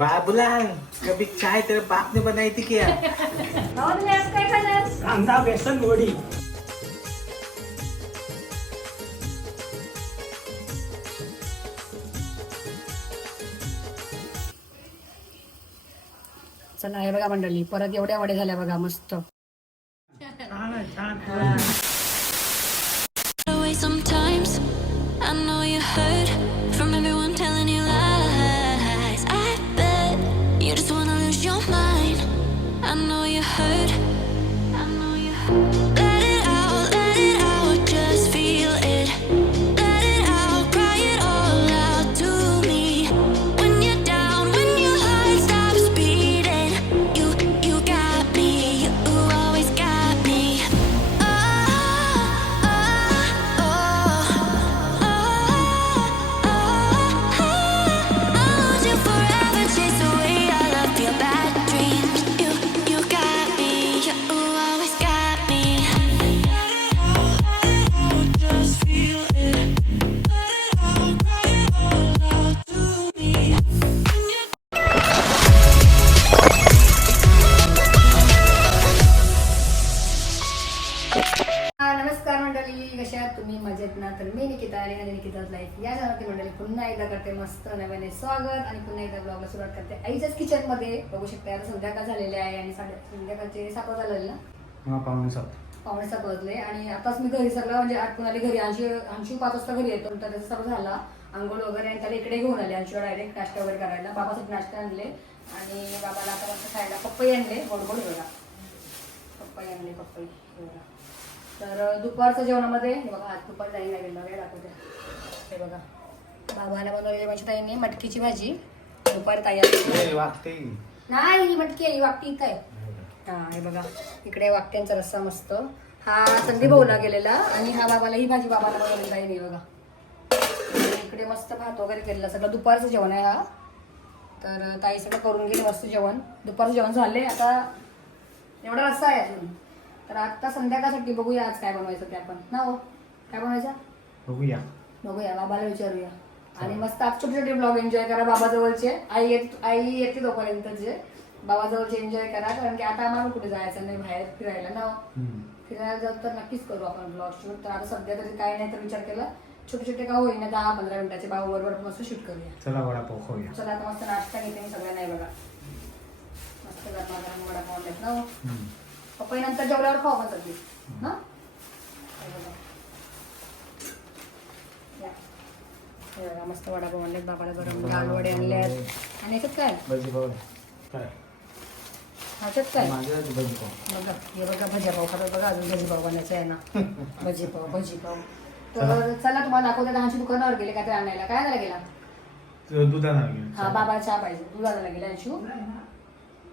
बाबूलाल कभी चाय तेरे बाप ने बनाई थी क्या? काय खाणार कांदा बेसन वडी चला हे बघा मंडळी परत एवढ्या वड्या झाल्या बघा मस्त. away कशा आहात? तुम्ही मजेत ना? तर मी निकिता आणि आणि निकिताच लाईफ या जणाती मंडळी पुन्हा एकदा करते मस्त नव्याने स्वागत आणि पुन्हा एकदा ब्लॉगला सुरुवात करते. आईच्याच किचनमध्ये बघू शकता आता संध्याकाळ झालेले आहे आणि साडे संध्याकाळचे सात वाजता झालेले ना? पाहुणे सात. पावणे सात वाजले आणि आताच मी घरी सगळं म्हणजे आठवण आली घरी? ऐंशी ऐंशी पाच वाजता घरी येतो. तर त्याचा सर्व झाला. आंघोळ वगैरे आणि त्याला इकडे घेऊन आले. ऐंशीवर डायरेक्ट नाश्ता वगैरे करायला. बाबासाठी नाश्ता आणले. आणि बाबाला आता खायला पप्पई आणले. गोड गोड पप्पई आणले पप्पई बघा तर दुपारच्या जेवणामध्ये हे बघा आज दुपार जाई लागेल बघा दाखवते. हे बघा. बाबाला बनवलेली माझ्या ताईने मटकीची भाजी. दुपारी ताई नाही ही मटकी आहे ही वाटती इथं आहे. हा हे बघा. इकडे वाक्यांचा रस्सा मस्त. हा संदीप भाऊला गेलेला आणि हा बाबाला ही भाजी बाबाला बनवली काही नाही बघा. इकडे मस्त भात वगैरे केलेला. सगळं दुपारचं जेवण आहे हा. तर ताई सगळं करून गेले मस्त जेवण. दुपारचं जेवण झाले आता एवढा रस्सा आहे अजून. तर आता संध्याकाळसाठी बघूया आज काय बनवायचं ते आपण. ना हो? काय बनवायचं? बघूया. बघूया बाबाला विचारूया. आणि मस्त आज छोटे छोटे ब्लॉग एन्जॉय करा बाबा जवळचे आई येत आई येते तोपर्यंतचे. बाबा जवळचे एन्जॉय करा कारण की आता आम्हाला कुठे जायचं नाही बाहेर फिरायला. ना हो. फिरायला जाऊ तर नक्कीच करू आपण ब्लॉग शूट तर आता सध्या तरी काय नाही तर विचार केला छोटे छोटे का होईना दहा पंधरा मिनिटाचे बाबा बरोबर मस्त शूट करूया. चला वडापाव खाऊया. चला आता मस्त नाश्ता घेते मी सगळ्यांना हे बघा. मस्त गरमा गरम वडापाव ना पप्पा नंतर जेवल्यावर खाऊ आपण सगळी ना हे मस्त वडापाव आणलेत बाबाला गरम डाळ वडे आणल्यात आणि याच्यात काय? भजी पाव. काय? ह्याच्यात काय? माझ्या भजी पाव. बघा हे बघा भजीपाव खातात. बघा अजून भजीपाव बनायचं आहे ना. भजीपाव भजीपाव तर चला. तुम्हाला दाखवते दहाची दुकानावर गेले काय ते आणायला. काय आणायला गेला? तो दुधाना हा बाबा चहा पाहिजे. तू जायला गेला अंशू.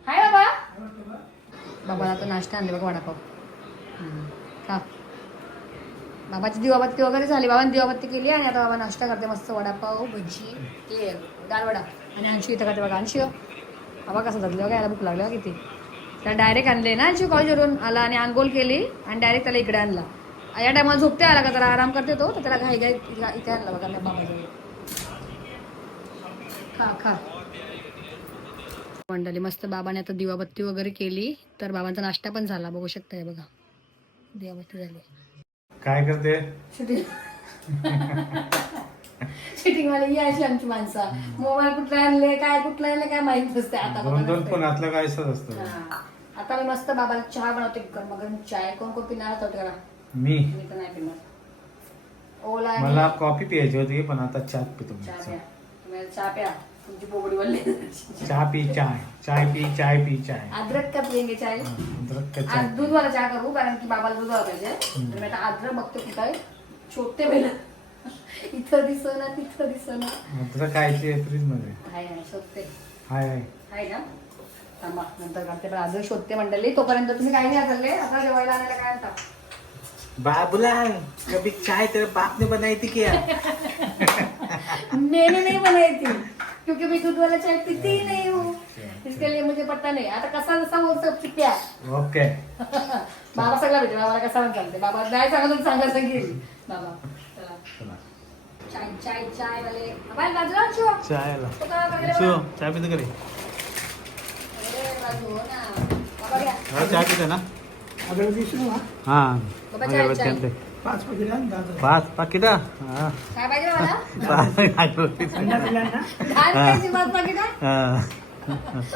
हाय बाबा. बाबाला आता नाश्ता आणले बघा वडापाव. का बाबाची दिवाबत्ती वगैरे झाली. बाबांनी दिवाबत्ती केली आणि आता बाबा नाश्ता करते. मस्त वडापाव भजी ते डाळ वडा. आणि अंशू इथं करते बघा. अंशू हो. बाबा कसं धरलं बघा याला भूक लागली बघा किती. त्याला डायरेक्ट आणले ना अंशू कॉलेजवरून आला आणि आंघोळ केली आणि डायरेक्ट त्याला इकडे आणला. या टायमाला झोपते आला का? जरा आराम करते तो. तर त्याला घाई घाई इथे आणला बघा बाबाजवळ. खा खा. मंडळी. मस्त बाबाने आता दिवाबत्ती वगैरे केली तर बाबांचा नाश्ता पण झाला. बघू शकता हे बघा. दिवाबत्ती झाली. काय करते? शूटिंग वाले ही अशी आमची माणसं. मोबाईल कुठला आणले काय कुठला आणले काय माहीत नसते आता दोन दोन आतलं काय असत असतं? हा. आता मी मस्त बाबाला चहा बनवते. गरम गरम चाय. कोण कोण पिणार होतं का मी? मी तर नाही पिणार. ओला आणि मला कॉफी प्यायची होती पण आता चहा पितो मी. चहा प्या. चहा प्या. तुमची बोबडी चहा पी चाय. चाय पी चाय पी चाय. अद्रक का पियेंगे चाय? अद्रक का आज चाय दूध वाला चहा करू कारण की बाबाला दूध हवं पाहिजे. तर मी आता अद्रक बघतो कुठं आहे. शोधते पहिलं इथं दिसना तिथं दिसना अद्रक खायची आहे फ्रीजमध्ये आहे आहे शोधते. हाय हाय. ना? थांबा नंतर काढते. पण शोधते मंडळी तोपर्यंत तुम्ही काही नाही चालले आता जेवायला आणायला काय आणता? कभी चाय तेरे बाप ने बनाई थी क्या? मैंने नहीं बनाई थी क्योंकि मैं दूध वाला चाय पीती ही नहीं हूँ। इसके लिए मुझे पता नहीं। आता कसा जसा वो सब प्या ओके। बाबा सगळा भेटला बाबाला कसा पण चालते बाबा नाही सांगत सांगा सांगेल. बाबा चला. चला. चाय चाय चाय वाले. बाय बाजूला तो का बघायला शिव बघा. चाय पितो करे अरे, बाजू, हो ना. बाबा घ्या. हा चाय पितो ना. हा. बाबा चाय, पाच पाकिट हा काय पाहिजे मला पाच अगरबत्ती. दहा रुपयाची पाच पाकिट आहे? हा.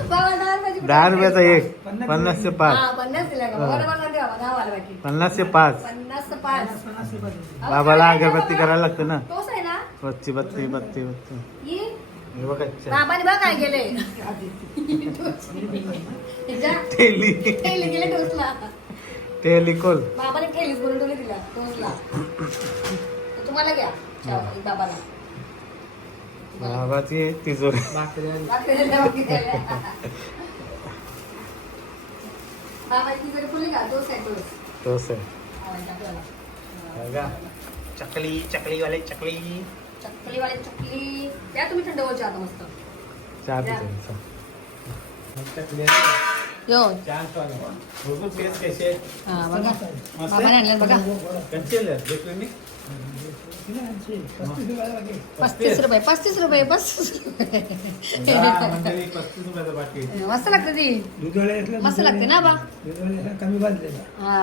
बाबा दहा रुपयाची दहा एक पन्नास ते पाच। हा, पन्नास का? बरोबर बाबा, दहा वाला बाकी. पन्नास ते पाच। पन्नास अहो, बाबाला काय अगरबत्ती बाबा? करायला लागतं ना। तोच आहे ना। बत्ती बत्ती बत्ती बत्ती। ही हे बघा चाय. बाबाने बघ काय केले टेली। गेले टोचला। टेलिकोल। बाबाने ठेलीच बनवून ठेवली तिला टोचला तर तुम्हाला घ्या. चहा, एक बाबाला. बाबाची तिजोरी. बाकी दिल्या, बाकी दिल्या. बाबाची जरी फुली का? तोच आहे तोच. तोच आहे. हा, म्हणजे आपल्याला. बघा. चकली चकली वाले चकली. चकली वाली चकली. द्या तुम्ही थंड होईल आता मस्त. चहा पितो चकली यो। चान्स टेस्ट कैसे हा? बघा मस्त आहे? बाबाने आणलं बघा कच्चे आहे, मी. पस्तीस रुपये पस्तीस रुपये पस्तीस. मस्त लागते ती मस्त लागते ना बा। कमी हा।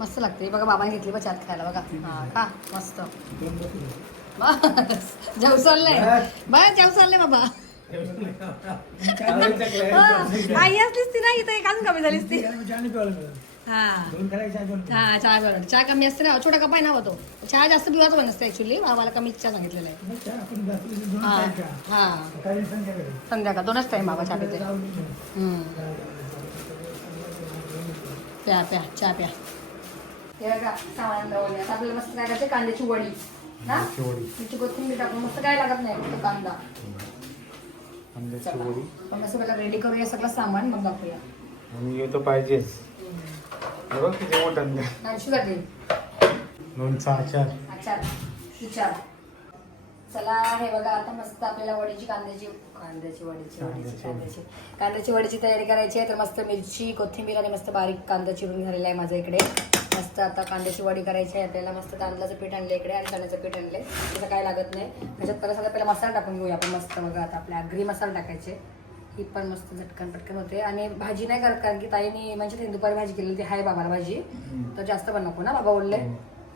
मस्त लागते बघा बाबाने घेतली बा चाट खायला बघा। हा का मस्त. बस। चाललंय बस। जेव चाललंय बाबा। आई असलीस ती नाही इथं एक अजून कमी झालीस ती. हा. हा चहा प्यायला. चहा कमी असते ना छोटा कपाय ना होतो चहा जास्त पिवायचं पण नसतं ऍक्च्युली बाबाला कमी चहा सांगितलेलं आहे. हा. हा. संध्याकाळी दोनच टाइम बाबा चहा पिते. प्या प्या चहा प्या. हे आपल्याला मस्त काय करायचं कांद्याची वडी. ना कोथिंबीर टाकून. मस्त काय लागत नाही कांदा. अंड्याची वडी. असं पहिला रेडी करूया सगळं सामान मग दाखवूया. आणि तर पाहिजेच. हे बघ किती मोठं लोणचं आचार. अच्छा विचार. चला हे बघा आता मस्त आपल्याला वडीची कांद्याची कांद्याची वडीची वडीची कांद्याची कांद्याची. कांद्याची वडीची तयारी करायची आहे तर मस्त मिरची कोथिंबीर आणि मस्त बारीक कांदा चिरून झालेला आहे माझ्या इकडे. मस्त आता कांद्याची वडी करायची आहे. आपल्याला मस्त तांदळाचं पीठ आणलं इकडे आणि चण्याचं पीठ आणले त्याचं काय लागत नाही. त्याच्यात पहिला सगळं पहिला मसाला टाकून घेऊया आपण मस्त बघा आता. आपल्या अग्री मसाला टाकायचे. ही पण मस्त झटकन पटकन होते. आणि भाजी नाही करत कारण की ताईने म्हणजे त्यांनी दुपारी भाजी केलेली ती आहे बाबाला भाजी. तर जास्त पण नको ना बाबा बोलले.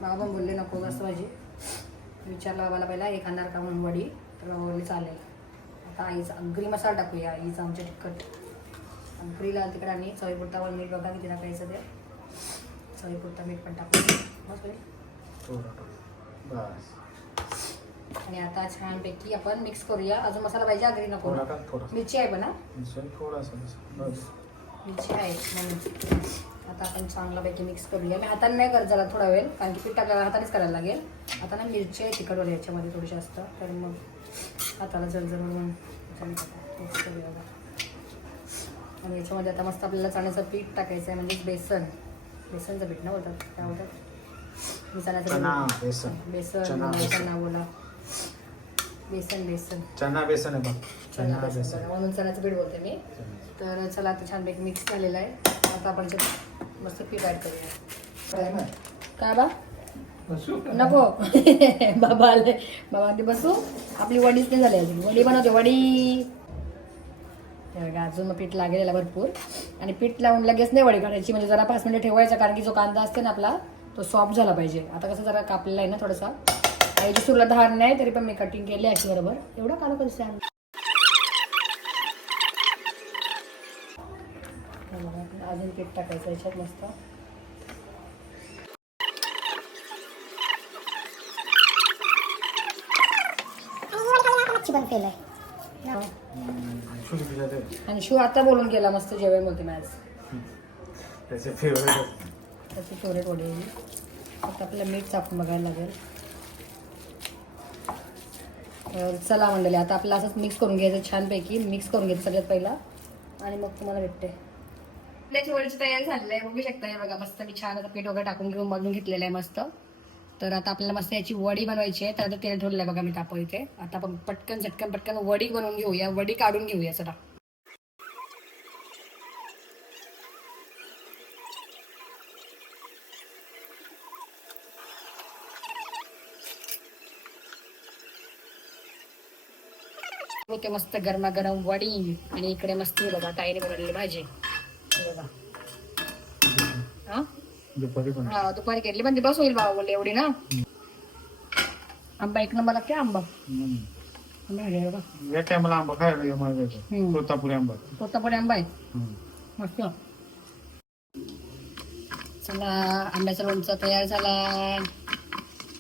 बाबा पण बोलले नको जास्त भाजी. विचारलं बाबाला पहिला एक खाणार का म्हणून वडी? तर बाबा बोलले चालेल. आता आईचा अग्री मसाला टाकूया आईचा आमच्या तिखट. अग्रीला तिकडे आम्ही चवीपुरता मीठ बघा किती टाकायचं ते. चवीपुरता मीठ पण टाकू बस होईल. बस आणि आता छानपैकी आपण मिक्स करूया अजून मसाला पाहिजे अग्री नको मिरची आहे हा बस मिरची आहे म्हणून आता आपण चांगल्यापैकी मिक्स करूया मी हाताने नाही करत झाला थोडा वेळ कारण की पीठ टाकल्यावर हातानेच करायला लागेल आता ना मिरची आहे तिखट याच्यामध्ये थोडी जास्त तर मग हाताला जळजळ म्हणून. आणि याच्यामध्ये आता मस्त आपल्याला चण्याचं पीठ टाकायचं आहे म्हणजे बेसन बेसनचं पीठ ना बोलतात काय बोलतात चना, पीठ- बेसन. बेसन चना, बोला, बेसन. चना बोला. बेसन बेसन. चना बेसन आहे बघ. चना चना बेसन. बेसन. म्हणून चण्याचं पीठ बोलते मी. तर चला आता छानपैकी मिक्स झालेलं आहे. आता आपण याच्यात मस्त पीठ ॲड करूया. काय बा? बसू. का? नको. बाबा आले. बाबा ते बसू. आपली वडीच नाही झाली अजून. वडी बनवते वडी. बघा, अजून मग पीठ लागेल भरपूर. आणि पीठ लावून लगेच नाही वडी काढायची म्हणजे जरा पाच मिनिटं ठेवायचं कारण की जो कांदा असते ना आपला तो सॉफ्ट झाला पाहिजे. आता कसं जरा कापलेला आहे ना थोडासा. आईची सुरला धार नाही तरी पण मी कटिंग केली अशी बरोबर. एवढं काढू करू सांग अजून पीठ टाकायचं याच्यात मस्त. शुद्ध आहे. आणि शिव आता बोलून गेला मस्त जेवण बोलते मी आज त्याचे फेवरेट त्याची फेवरेट वडी. आता आपल्याला मीठ चाकून बघायला लागेल. तर चला मंडळी आता आपलं असंच मिक्स करून घ्यायचं छानपैकी. मिक्स करून घ्यायचं सगळ्यात पहिला. आणि मग तुम्हाला भेटते. आपल्याची वडीची तयारी झालेली आहे. बघू शकता हे बघा मस्त मी छान आता पीठ वगैरे टाकून घेऊन बनवून घेतलेलं आहे मस्त. तर आता आपल्याला मस्त याची वडी बनवायची आहे. तर आता तेल ठेवलं आहे बघा मी तापव इथे. आता आपण पटकन झटकन पटकन वडी बनवून घेऊया. वडी काढून घेऊया सगळा होते मस्त गरमागरम वडी. आणि इकडे मस्त बघा ताईने बनवलेली भाजी. बघा. दुपारी पण. हा दुपारी केली. पण दिवस होईल बाबा बोलले एवढी ना? आंबा एक नंबर लागते आंबा. आंबा आहे बघा या टायमाला आंबा खायला ये मला हम्म. तोतापुरी आंबा. तोतापुरी आंबा आहे? हम्म. मस्त. चला आंब्याचा लोणचा तयार झाला.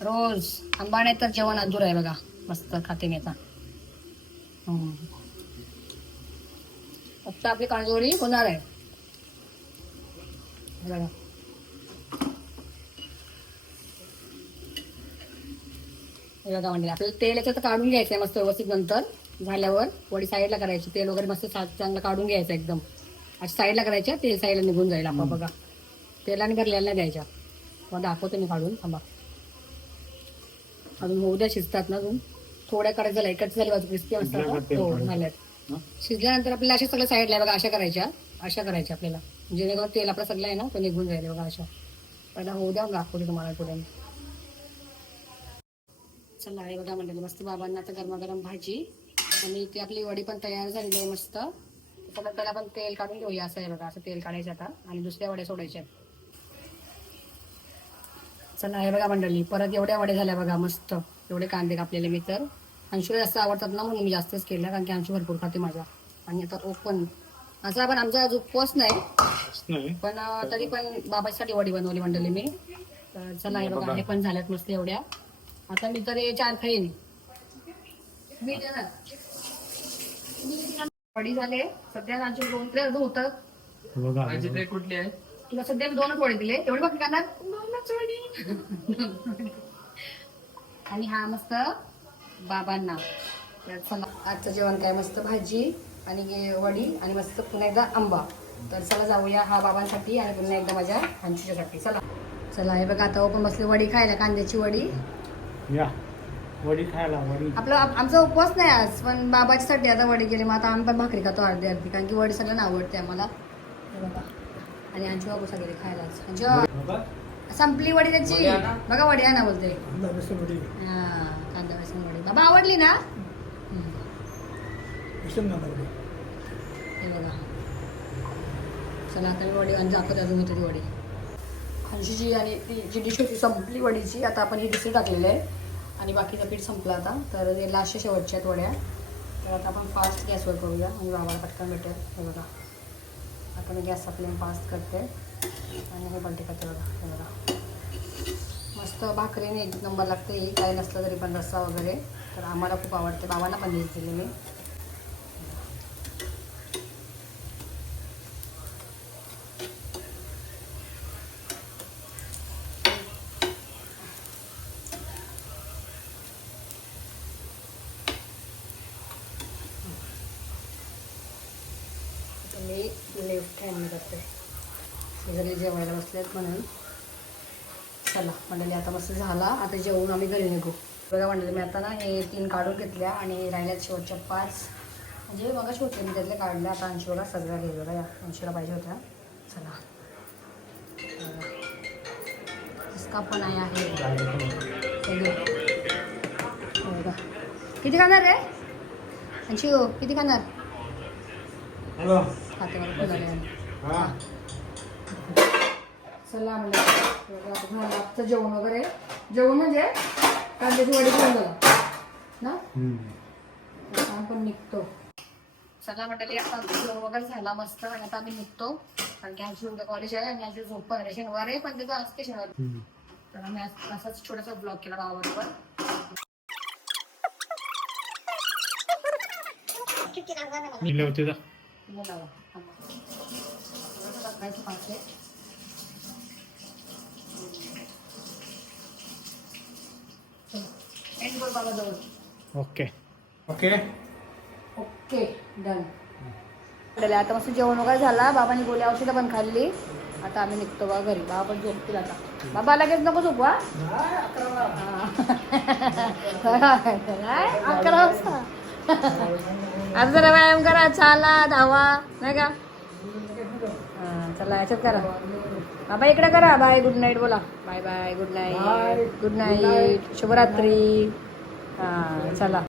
रोज आंबा नाही तर जेवण अधूर आहे बघा. मस्त खाते मी आता. हम्म. फक्त आपली कांजोरी होणार आहे. बघा. हे बघा म्हणजे आपल्याला तेल याच्यात काढून घ्यायचं आहे मस्त व्यवस्थित नंतर. झाल्यावर वडी साईडला करायची. तेल वगैरे मस्त चांगलं काढून घ्यायचं एकदम. अच्छा साईडला करायच्या तेल साईडला निघून जाईल आपण बघा. तेलाने भरलेल्या नाही द्यायच्या. मग दाखवते मी काढून. थांबा. अजून होऊ द्या शिजतात ना अजून. थोड्या करायचं झाल्या एकच झाली बाजू क्रिस्पी हो. झाल्यात? शिजल्यानंतर आपल्याला अशा सगळ्या साईडला बघा अशा करायच्या. अशा करायच्या आपल्याला. जेणेकरून तेल आपला सगळं आहे ना तो निघून जाईल बघा अशा. पहिला होऊ द्या मग दाखवते तुम्हाला पुढे चला हे बघा म्हणजे मस्त बाबांना आता गरमागरम भाजी. आणि ती आपली वडी पण तयार झालेली आहे मस्त. त्याच्यानंतर आपण तेल काढून घेऊया असं आहे बघा असं तेल काढायचं आता. आणि दुसऱ्या वड्या सोडायच्या चला हे बघा मंडळी परत एवढ्या वड्या झाल्या बघा मस्त. एवढे कांदे कापलेले मी तर. अंशूला जास्त आवडतात ना म्हणून मी जास्तच केलं कारण की अंशू भरपूर खाते माझा आणि आता ओपन असा पण आमचा आज उपवास नाही. पण तरी पण बाबासाठी वडी बनवली मंडळी मी. तर चला हे बघा हे पण झाल्यात मस्त एवढ्या. आता मी तर हे चार खाईन. मी देणार. वडी झाले. सध्या आमचे दोन त्रे अर्ध होतं. बघा कुठली आहे? तुला सध्या मी दोनच वडी दिले. तेवढी बाकी करणार दोनच वडी आणि हा मस्त बाबांना. चला आजचं जेवण काय? मस्त भाजी आणि वडी आणि मस्त पुन्हा एकदा आंबा. तर चला जाऊया हा बाबांसाठी आणि पुन्हा एकदा माझ्या अंशूच्यासाठी चला. चला हे बघा आता आपण बसले वडी खायला कांद्याची वडी. या. वडी खायला वडी. आपलं आप- आमचा उपवास नाही आज पण बाबाच्यासाठी आता वडी केली. मग आता आम्ही पण भाकरी खातो अर्धी अर्धी कारण की वडी सगळ्यांना आवडते आम्हाला. हे बघा. आणि अंशू बाबू सगळे खायला बाबा, संपली वडी त्याची. बघा वडी आणा बोलते. वडी. हा कांदा बेसन वडी. बाबा आवडली ना? हम्म, वडी हे बघा. चला आता मी वडी आणि दाखवते अजून ती वडी. अंशूची आणि ती जी डिश होती संपली वडीची आता आपण ही दुसरी टाकलेली आहे. आणि बाकीचं पीठ संपलं आता. तर ते लास्टच्या शेवटच्या आहेत वड्या. तर आता आपण फास्ट गॅसवर करूया. म्हणजे बाबाला पटकन भेटेल. हे बघा. आता मी गॅसचा फ्लेम फास्ट करते. आणि हे ते करते बघा. हे बघा. मस्त भाकरीने एक नंबर लागते. ही काही नसलं तरी पण रस्सा वगैरे. तर आम्हाला खूप आवडते. बाबांना पण नीट दिली मी आता मी टाईम हँडने करते सगळे जेवायला बसलेत म्हणून. चला मंडळी आता मस्त झाला. आता जेवून आम्ही घरी निघू. बघा मंडळी मी आता ना हे तीन काढून घेतल्या आणि राहिल्यात शेवटच्या पाच. म्हणजे मग होते मी त्यातल्या काढल्या आता ऐंशी सगळ्या घे या. ऐंशीला पाहिजे होत्या. चला. इसका पण आहे बघा. किती खाणार रे? ऐंशी हो किती खाणार? हॅलो खाते मला फुलं आले. हा. चला म्हणजे आता झालं आजचं जेवण वगैरे. जेवण म्हणजे कांद्याची वडी घेऊन ना? आपण निघतो. चला मंडळी आता जेवण वगैरे झाला मस्त. आणि आता आम्ही निघतो. कारण की आमची उद्या कॉलेज आहे आणि आमची झोप पण आहे. शनिवार आहे पण त्याचं असते शनिवार. तर आम्ही आज असाच छोटासा ब्लॉग केला होते का तुम्ही लावा. बाबा जवळ ओके. ओके. Okay done. आता मस्त जेवण वगैरे झाला. बाबांनी गोळ्या औषधं पण खाल्ली. आता आम्ही निघतो बा घरी. बाबा पण झोपतील आता. बाबा लगेच नको झोपवा अकरा वाजता. आता जरा व्यायाम करा चाला धावा नाही का? हा, चला याच्यात करा. बाबा इकडे करा. बाय गुड नाईट बोला. Bye bye good night good night शुभरात्री. हा चला.